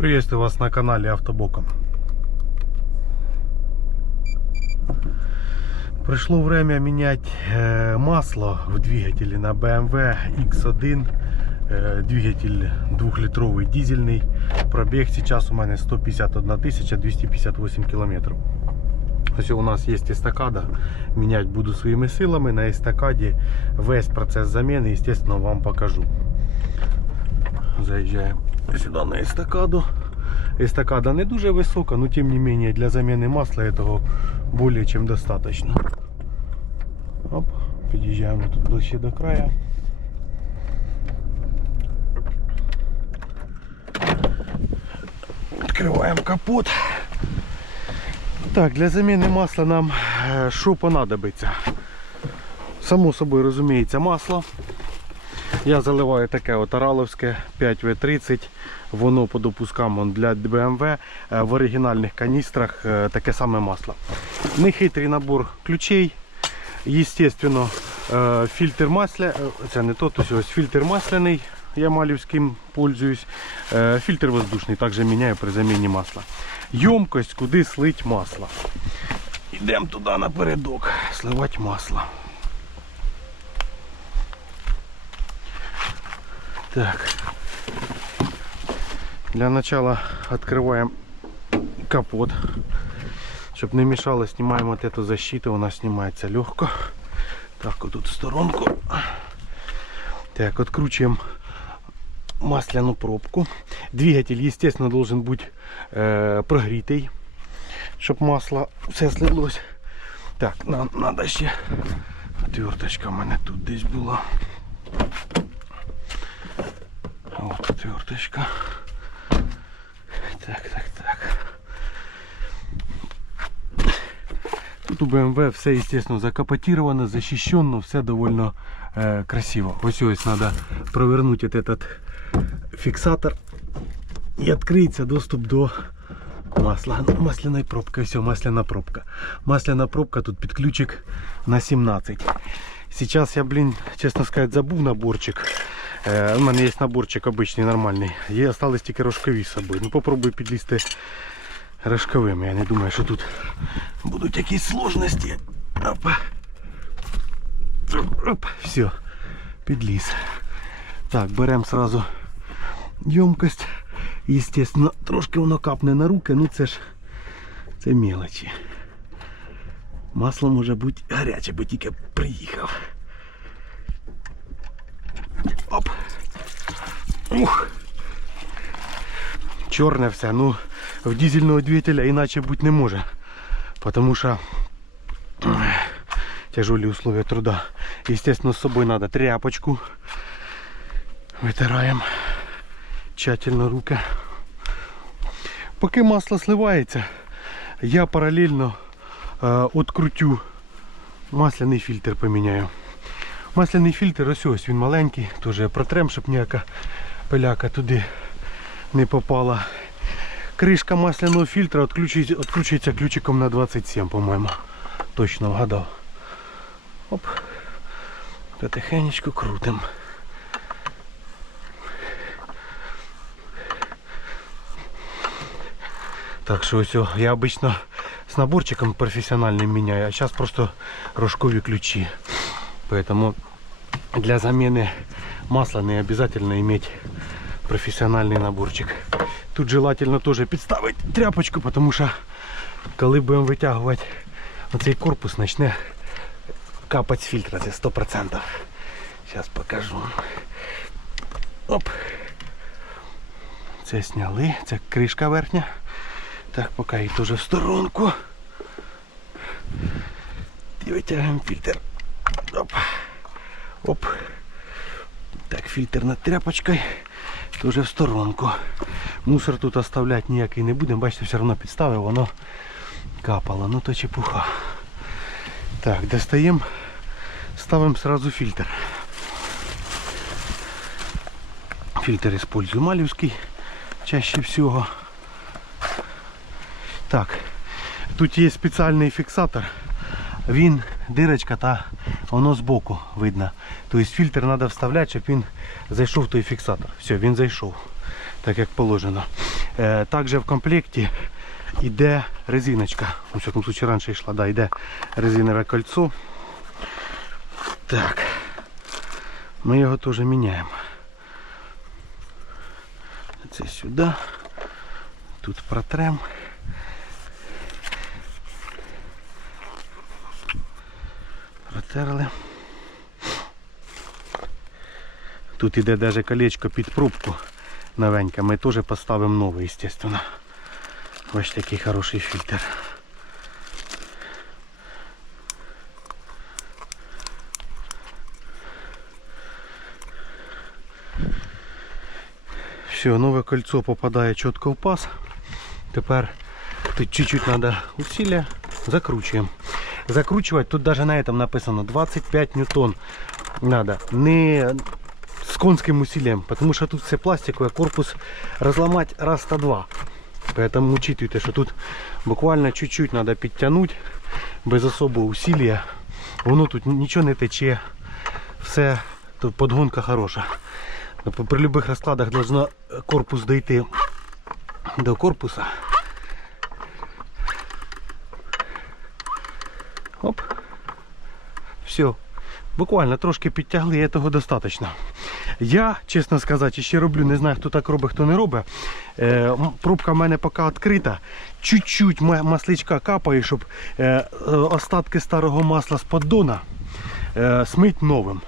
Приветствую вас на канале Автобоком. Пришло время менять э, масло в двигателе на BMW X1. Э, двигатель двухлитровый дизельный. Пробег сейчас у мене 151 тисяча 258 кілометрів. Ось у нас є естакада. Міняти буду своїми силами. На естакаді весь процес заміни, естественно, вам покажу. Заїжджаємо сюди на естакаду. Эстакада не дуже висока, но тем не менее для замены масла этого более чем достаточно. Оп, під'їжджаємо тут ближче до краю. Відкриваємо капот. Так, для заміни масла нам е, що понадобиться? Само собою розуміється масло. Я заливаю таке от Араловське 5В30. Воно по допускам для BMW е, в оригінальних каністрах е, таке саме масло. Нехитрий набор ключей. Естественно, е, фільтр масля, це не то, ось фільтр масляний, я малівським пользуюсь. Фільтр воздушний також міняю при заміні масла. Ємкость, куди слить масло. Йдемо туди напередок, сливати масло. Так. Для начала открываем капот. Чтобы не мешало, снимаем вот эту защиту. У нас снимается легко. Так, вот тут в сторонку. Так, откручиваем масляную пробку. Двигатель, естественно, должен быть э, прогрітий, щоб масло все слилось. Так, нам надо ще отверточка у мене тут десь була. От отверточка. Так, так, так. Тут у BMW все, естественно, закапотировано, защищено, все довольно э, красиво. Ось ось надо провернуть вот этот фиксатор и открыется доступ до масла. Ну, Масляной пробкой, все, масляная пробка. Масляная пробка, тут подключик на 17. Сейчас я, блин, честно сказать, забув наборчик. Е, у мене є наборчик обичний, нормальний. Є остались тільки рожкові з собою. Ну попробую підлізти рожковими. Я не думаю, що тут будуть якісь сложності. Опа. Оп, все, підліз. Так, беремо сразу ємкость. Естественно, трошки воно капне на руки, ну це ж це мелочі. Масло може бути гаряче, бо тільки приїхав. Оп. Ух. Чорне все. Ну, в дизельного двигателя иначе быть не може. Потому что эх, тяжелые условия труда. Естественно, с собой надо тряпочку. Витираем тщательно руки. Поки масло сливається, я паралельно е, открутю масляний фільтр поміняю. Масляний фільтр ось ось він маленький, теж протрем, щоб ніяка пиляка туди не попала. Кришка масляного фільтра відключується, відкручується ключиком на 27, по-моєму. Точно вгадав. Оп. Потихенечку крутим. Так що ось я обично з наборчиком професіональним міняю, а зараз просто рожкові ключі. Поэтому для замены масла не обязательно иметь профессиональный наборчик. Тут желательно тоже підставити тряпочку, потому що коли будемо витягувати оцей корпус, почне капати з фільтра, це 100%. Зараз покажу. Оп. Це сняли, це кришка верхня. Так, поки її теж в сторонку. І витягуємо фільтр. Оп. Оп. Так, фільтр над тряпочкою. Тоже в сторонку. Мусор тут оставлять ніякий не будемо. Бачите, все одно підставив, воно капало. Ну то чепуха. Так, достаємо, ставимо сразу фільтр. Фільтр использую малівський чаще всього. Так, тут є спеціальний фіксатор. Він дирочка та воно збоку видно. Тобто фільтр треба вставляти, щоб він зайшов в той фіксатор. Все, він зайшов, так як положено. Е, також в комплекті йде резиночка. У всякому случае раніше йшла, да, йде резинове кольцо. Так. Ми його теж міняємо. Це сюди. Тут протрем. Протерли. Тут іде навіть колечко під пробку новеньке. Ми теж поставимо нове, естественно. Ось такий хороший фільтр. Все, нове кольцо попадає чітко в паз. Тепер тут чуть-чуть треба усилля. Закручуємо Закручувати тут навіть на этом написано 25 ньютон. Надо. Не с конским усилием, потому что тут все пластиковое, корпус разломать раз-то два. Поэтому учитывайте, что тут буквально чуть-чуть надо підтягнути, без особого усилия. Воно тут нічого не тече. Все, тут подгонка хороша. Ну, При любых розкладах должно корпус дойти до корпуса. Оп. Все. Буквально трошки підтягли, і того достатньо. Я, чесно сказати, ще роблю, не знаю, хто так робить, хто не робить. Е, пробка в мене поки відкрита. Чуть-чуть масличка капає, щоб е, е, остатки старого масла з поддона е, смить новим.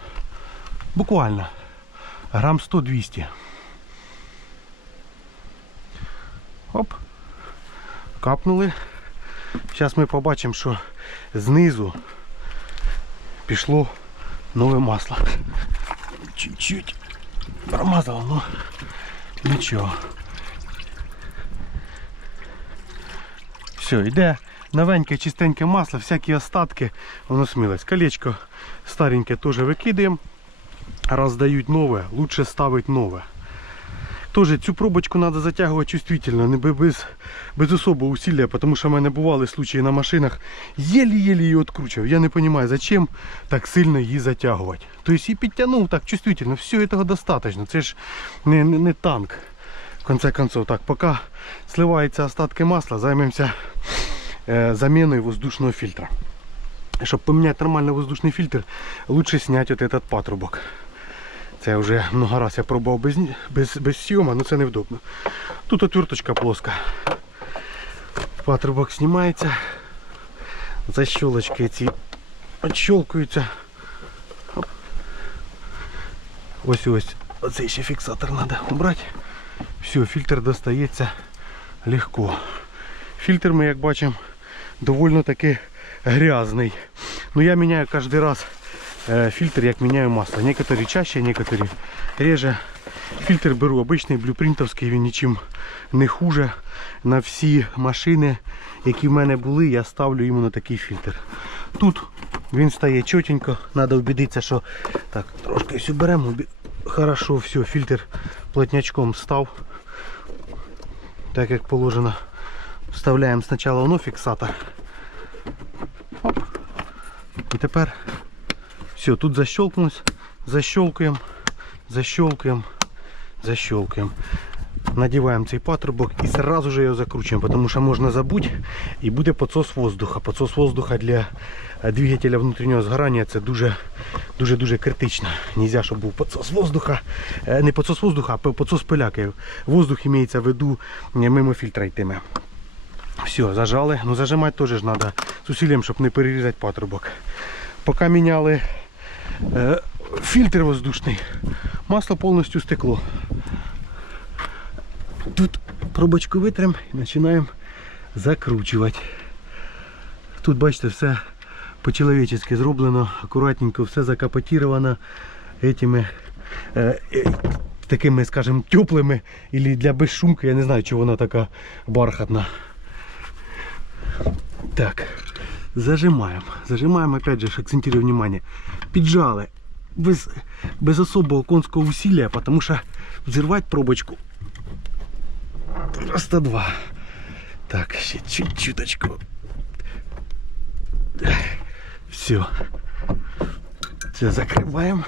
Буквально. Грам 100-200. Оп. Капнули. Зараз ми побачимо, що знизу пішло нове масло. Чуть-чуть промазало, ну нічого. Все, йде новеньке чистеньке масло, всякі остатки, воно смілось. Колечко стареньке теж викидаємо. Раз дають нове, лучше ставить нове. Тоже цю пробочку треба затягувати чувствительно, не без, без особого усилля, тому що в мене бували случаї на машинах. Єлі-єлі її відкручував. Я не розумію, зачем так сильно її затягувати. Тобто і підтягнув так чувствительно, все цього достатньо. Це ж не, не, не танк. В конце концов, так, поки сливаються остатки масла, займемося е, заміною воздушного фільтра. Щоб поміняти нормальний воздушний фільтр, лучше зняти от этот патрубок. Це вже много раз я пробував без, без, без сйома, але це невдобно. Тут отверточка плоска. Патрубок знімається. Защолочки ці відщолкуються. Оп. Ось ось. Оцей ще фіксатор треба убрати. Все, фільтр достається легко. Фільтр ми, як бачимо, доволі таки грязний. Ну я міняю кожен раз фильтр, як міняю масло. Некоторі чаще, некоторі реже. Фільтр беру обичний, блюпринтовський, він нічим не хуже. На всі машини, які в мене були, я ставлю іменно такий фільтр. Тут він стає чотенько, треба вбідитися, що так, трошки все беремо. Хорошо, все, фільтр плотнячком став. Так як положено. Вставляємо спочатку воно фіксатор. Оп. І тепер все, тут защелкнулось, защелкаем, защелкаем, защелкаем. Надеваем цей патрубок и сразу же ее закручиваем, потому что можно забыть и буде подсос воздуха. Подсос воздуха для е, двигателя внутрішнього згорання це дуже дуже дуже критично. Нельзя, щоб був подсос воздуха. Е, Не подсос воздуха, а подсос пиляки. Воздух имеется в виду е, мимо фільтра йтиме. Все, зажали. Ну зажимати теж треба з усиллям, щоб не перерізати патрубок. Поки міняли е, фільтр воздушний, масло повністю стекло. Тут пробочку витрим і починаємо закручувати. Тут, бачите, все по-чоловічески зроблено, акуратненько, все закапотіровано этими е, е, такими, скажімо, теплими, або для безшумки, я не знаю, чого вона така бархатна. Так, зажимаем. Зажимаем, опять же, акцентирую внимание. Поджали. Без, без особого конского усилия, потому что взорвать пробочку просто два. Так, ще чуть-чуточку. Все. Це закриваємо.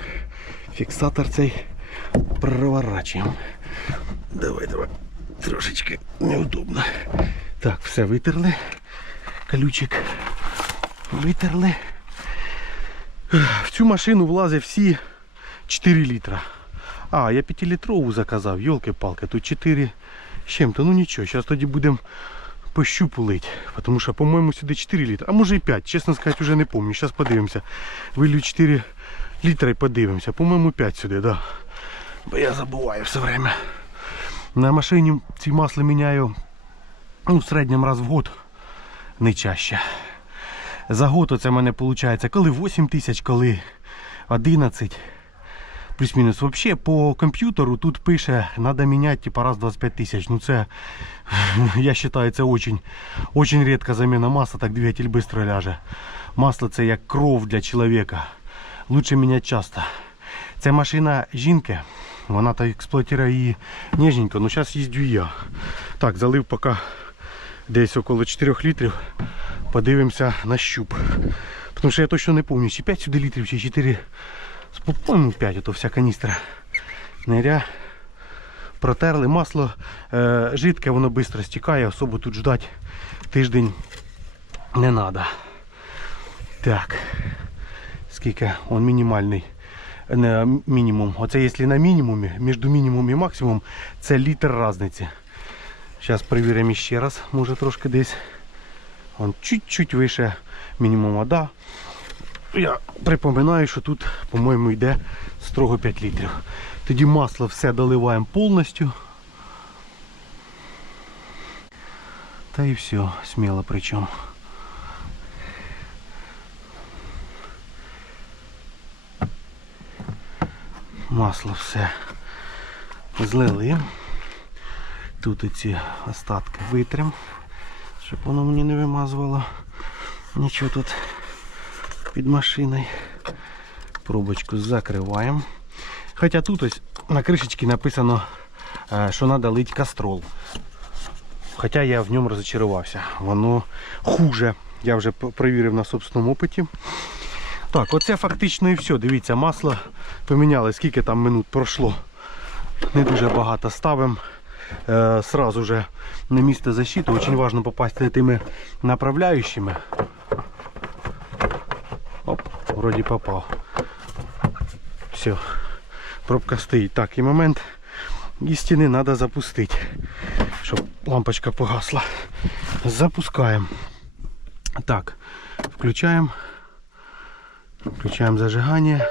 Фіксатор цей проворачуємо. Давай, давай. трошечки неудобно. Так, все витерли. Колючик витерли. В цю машину влазить всі 4 літра. А, я 5-літрову заказав, йолки-палки, тут 4 з чим-то. Ну нічого, зараз тоді будемо по щупу лить. Тому що, по-моєму, сюди 4 літра. А може і 5, чесно сказати, вже не пам'ятаю. Зараз подивимося. Вилью 4 літра і подивимося. По-моєму, 5 сюди, да. Бо я забуваю все время. На машині ці масли міняю ну, в середньому раз в год, не чаще. За год оце в мене виходить, коли 8 тисяч, коли 11. Плюс-мінус. Взагалі по комп'ютеру тут пише, треба міняти типа, раз в 25 тисяч. Ну це, я вважаю, це очень, очень рідка заміна масла, так двигатель швидко ляже. Масло це як кров для чоловіка. Лучше міняти часто. Це машина жінки. Вона так експлуатує її ніжненько, ну зараз їздю я. Так, залив поки десь около 4 літрів. Подивимося на щуп. Тому що я точно не пам'ятаю, чи 5 сюди літрів, чи 4. По-моєму 5, то вся каністра. Неря. Протерли масло е, жидке, воно швидко стікає, особо тут ждати тиждень не треба. Так. Скільки он мінімальний не, мінімум. Оце якщо на мінімумі, між мінімумом і максимум, це літр різниці. Зараз перевіримо ще раз, може трошки десь. Он чуть-чуть вище мінімума. Да. Я припоминаю, що тут, по-моєму, йде строго 5 літрів. Тоді масло все доливаємо повністю. Та і все, сміло причому. Масло все злили. Тут оці остатки витрим, щоб воно мені не вимазувало нічого тут під машиною. Пробочку закриваємо. Хоча тут ось на кришечці написано, е, що треба лити кастрол. Хоча я в ньому розочарувався. Воно хуже. Я вже перевірив на собственному опиті. Так, оце фактично і все. Дивіться, масло поміняли, скільки там минут пройшло. Не дуже багато ставимо. Е, сразу же на місце защиты. Очень важно попасть этими направляющими. Оп, вроді попав. Все. Пробка стоїть. Так, і момент істини треба запустити, щоб лампочка погасла. Запускаємо. Так, включаємо. Включаємо зажигання.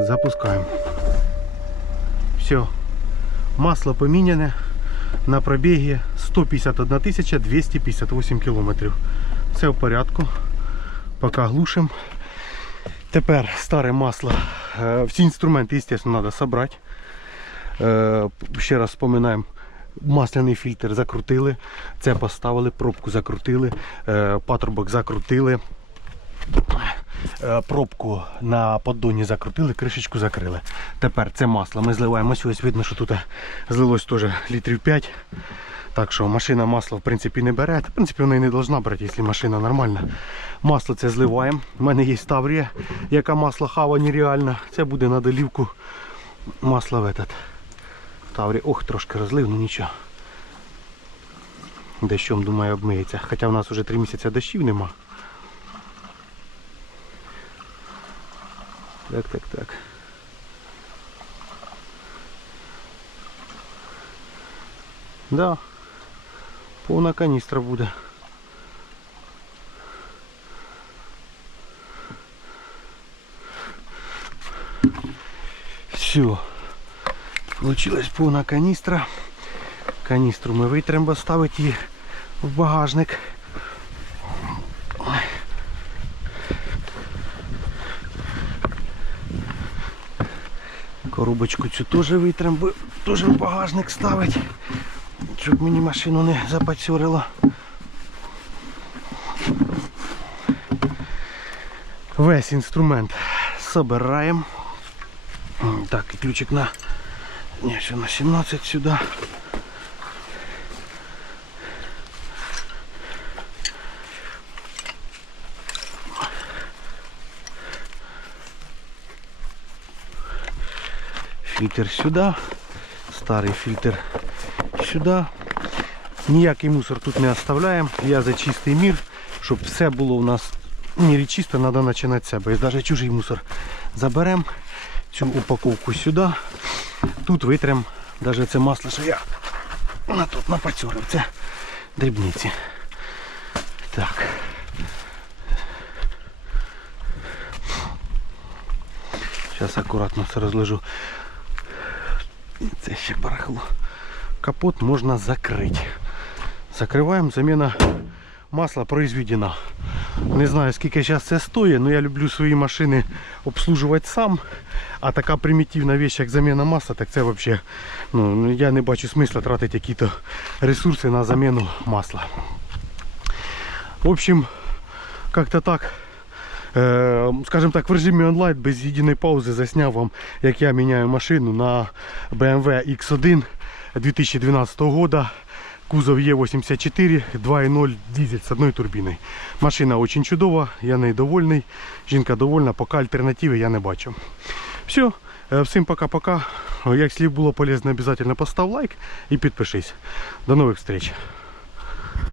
Запускаємо. Все. Масло поміняне на пробігі 151 258 кілометрів. Все в порядку. Поки глушимо. Тепер старе масло. Е, Всі інструменти, звісно, треба зібрати. Ще раз споминаємо. Масляний фільтр закрутили, це поставили, пробку закрутили, е, патрубок закрутили, пробку на поддоні закрутили, кришечку закрили. Тепер це масло ми зливаємо. Ось видно, що тут злилось теж літрів 5. Так що машина масло в принципі не бере. В принципі, вона і не повинна брати, якщо машина нормальна. Масло це зливаємо. У мене є Таврія, яка масло хава нереальна. Це буде на долівку масла в этот. Таврія. Ох, трошки розлив, ну нічого. Дощом, думаю, обмиється. Хоча в нас вже 3 місяці дощів нема. Так, так, так. Да. Повна каністра буде. Все. Получилась повна каністра. Каністру ми витремо ставити її в багажник. Коробочку цю теж витрим, теж в багажник ставить, щоб мені машину не запацюрило. Весь інструмент собираємо. Так, і ключик на... Ні, ще на 17 сюди. Фільтр сюди. Старий фільтр сюди. Ніякий мусор тут не оставляємо. Я за чистий мір, щоб все було у нас в мірі чисто, треба починати з себе. Навіть чужий мусор заберемо. Цю упаковку сюди. Тут витрем навіть це масло, що я на тут напацюрив. Це дрібниці. Так. Зараз акуратно все розложу. Це ще барахло. Капот можна закрити. Закриваємо, заміна масла произведена. Не знаю скільки зараз це стоїть, але я люблю свої машини обслужувати сам. А така примітивна річ, як заміна масла, так це взагалі ну, я не бачу смисла тратити якісь ресурси на заміну масла. В общем, как-то так. Е, скажімо так, в режимі онлайн без єдиної паузи засняв вам, як я міняю машину на BMW X1 2012 года. Кузов Е84, 2.0 дизель з одною турбіною. Машина дуже чудова, я нею довольний. Жінка довольна, поки альтернативи я не бачу. Все, всім пока-пока. Як було полезно, обов'язково постав лайк і підпишись. До нових встреч.